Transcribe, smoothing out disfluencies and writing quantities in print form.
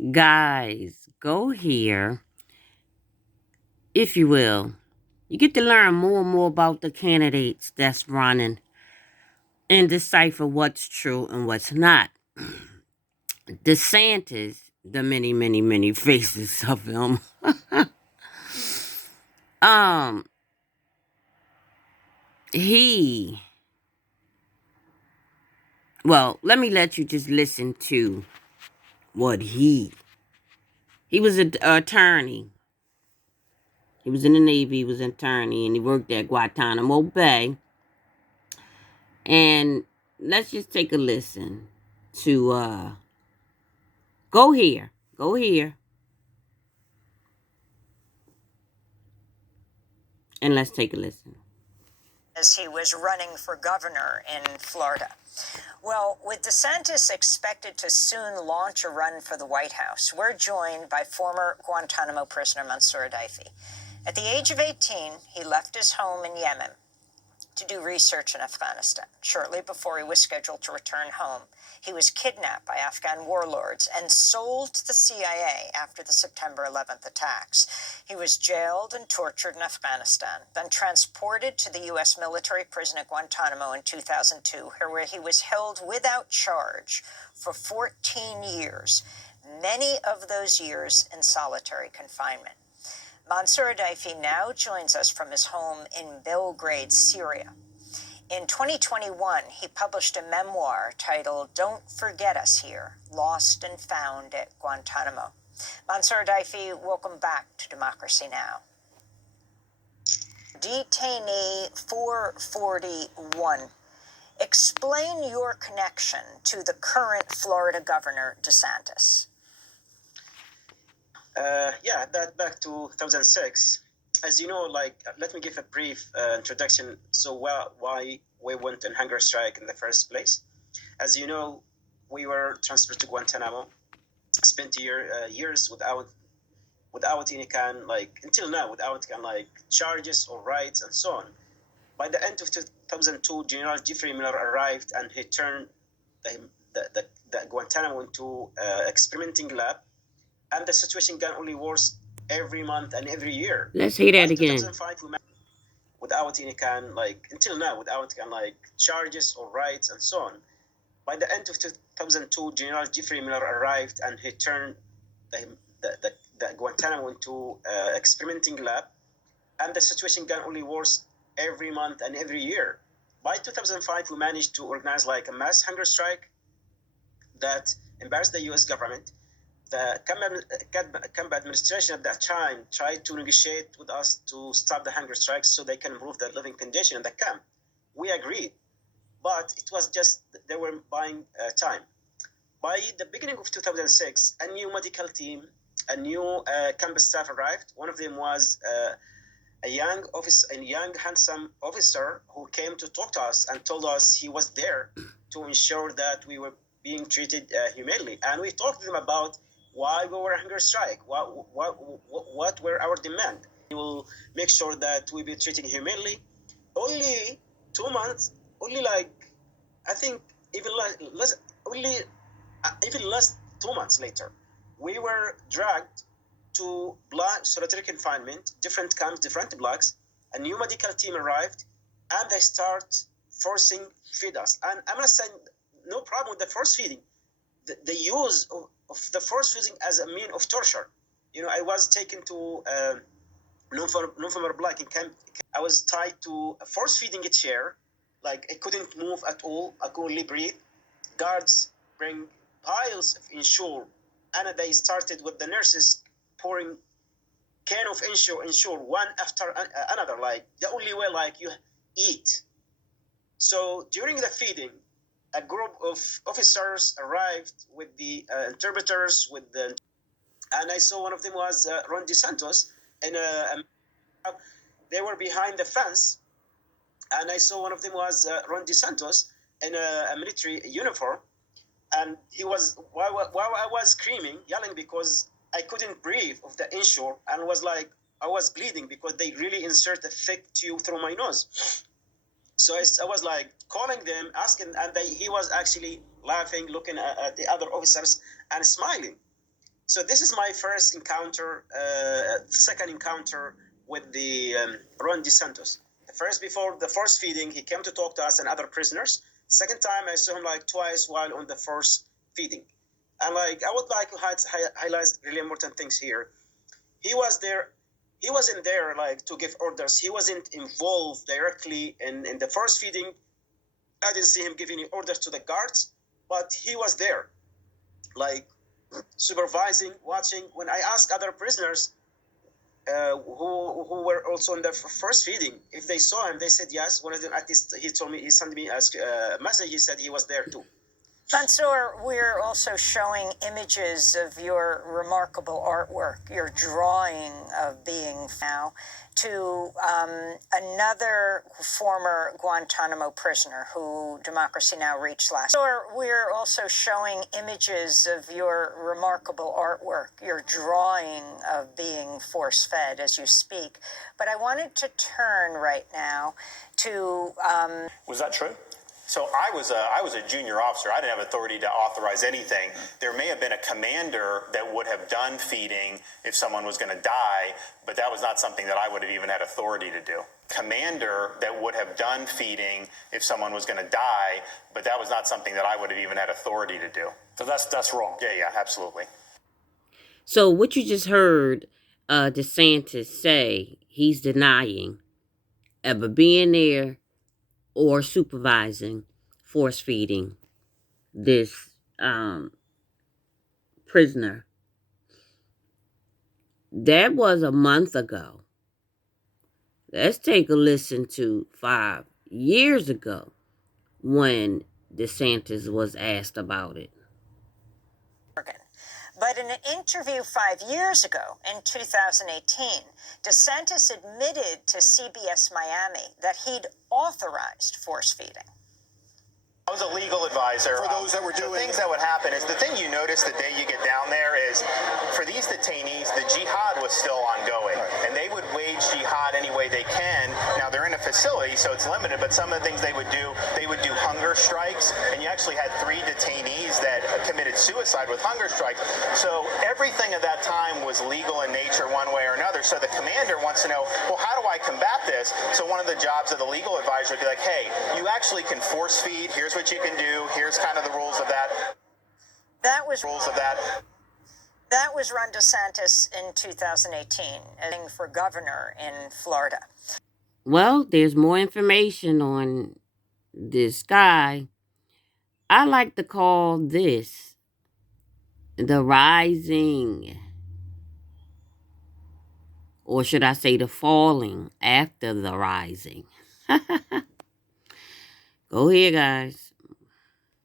Guys, go here, if you will. You get to learn more and more about the candidates that's running and decipher what's true and what's not. The Santis, the many, many, many faces of him. um, he let me let you just listen to what he was an attorney. He was in the Navy, he was an attorney, and he worked at Guantanamo Bay. And let's just take a listen to go here. Go here. And let's take a listen. As he was running for governor in Florida. Well, with DeSantis expected to soon launch a run for the White House, we're joined by former Guantanamo prisoner Mansour Adayfi. At the age of 18, he left his home in Yemen to do research in Afghanistan. Shortly before he was scheduled to return home, he was kidnapped by Afghan warlords and sold to the CIA after the September 11th attacks. He was jailed and tortured in Afghanistan, then transported to the U.S. military prison at Guantanamo in 2002, where he was held without charge for 14 years, many of those years in solitary confinement. Mansour Adayfi now joins us from his home in Belgrade, Syria. In 2021, he published a memoir titled Don't Forget Us Here, Lost and Found at Guantanamo. Mansour Adayfi, welcome back to Democracy Now! Detainee 441. Explain your connection to the current Florida Governor DeSantis. That back to 2006. As you know, let me give a brief introduction. So why we went on hunger strike in the first place? As you know, we were transferred to Guantanamo, spent years without any kind, until now, without kind charges or rights and so on. By the end of 2002, General Jeffrey Miller arrived and he turned the Guantanamo into experimenting lab, and the situation got only worse every month and every year. Let's hear that again. 2005, without any kind, until now, without kind charges or rights and so on. By the end of 2002, General Jeffrey Miller arrived and he turned the Guantanamo into experimenting lab, and the situation got only worse every month and every year. By 2005, we managed to organize a mass hunger strike that embarrassed the U.S. government. The camp administration at that time tried to negotiate with us to stop the hunger strikes so they can improve the living condition in the camp. We agreed, but it was just they were buying time. By the beginning of 2006, a new medical team, a new campus staff arrived. One of them was a young, handsome officer who came to talk to us and told us he was there to ensure that we were being treated humanely. And we talked to them about why we were hunger strike, what were our demand. We will make sure that we be treated humanely. Only 2 months, I think even less, even less 2 months later, we were dragged to solitary confinement, different camps, different blocks. A new medical team arrived, and they start forcing feed us. And I'm gonna say no problem with the force feeding. The use of the force feeding as a mean of torture. I was taken to November Black in camp. I was tied to a force feeding a chair, I couldn't move at all. I could only breathe. Guards bring piles of Ensure, and they started with the nurses pouring can of Ensure one after another. The only way you eat. So during the feeding, a group of officers arrived with the interpreters, and I saw one of them was Ron DeSantis, and they were behind the fence, and I saw one of them was Ron DeSantis in a military uniform, and he was while I was screaming, yelling because I couldn't breathe of the Ensure, and I was bleeding because they really insert a thick tube through my nose. So I was calling them, asking, and he was actually laughing, looking at the other officers and smiling. So this is my first encounter, second encounter with the Ron DeSantis. Before the first feeding, he came to talk to us and other prisoners. Second time, I saw him like twice while on the first feeding. And like, I would like to highlight really important things here. He was there. He wasn't there like to give orders. He wasn't involved directly in the first feeding. I didn't see him giving orders to the guards, but he was there, like supervising, watching. When I asked other prisoners who were also in the first feeding if they saw him, they said yes. One of them, at least, he told me, he sent me a message. He said he was there too. Mansour, we're also showing images of your remarkable artwork, your drawing of being now, to another former Guantanamo prisoner who Democracy Now! Reached last. We're also showing images of your remarkable artwork, your drawing of being force-fed as you speak. But I wanted to turn right now to... Was that true? So I was a junior officer. I didn't have authority to authorize anything. There may have been a commander that would have done feeding if someone was going to die, but that was not something that I would have even had authority to do. Commander that would have done feeding if someone was going to die, but that was not something that I would have even had authority to do. So that's wrong. Yeah, absolutely. So what you just heard DeSantis say, he's denying ever being there or supervising force feeding this prisoner. That was a month ago. Let's take a listen to 5 years ago when DeSantis was asked about it. But in an interview 5 years ago, in 2018, DeSantis admitted to CBS Miami that he'd authorized force feeding. I was a legal advisor. For those that were doing things that would happen is the thing you notice the day you get down there is for these detainees, the jihad was still ongoing. And they would wage jihad any way they can. Now they're in a facility, so it's limited, but some of the things they would do hunger strikes. And you actually had 3 detainees that committed suicide with hunger strikes. So everything at that time was legal in nature one way or another. So the commander wants to know, well, how do I combat this? So one of the jobs of the legal advisor would be like, hey, you actually can force feed. Here's what you can do. Here's kind of the rules of that. That was Ron DeSantis in 2018, for governor in Florida. Well, there's more information on this guy. I like to call this the rising, or should I say the falling after the rising. Go ahead, guys.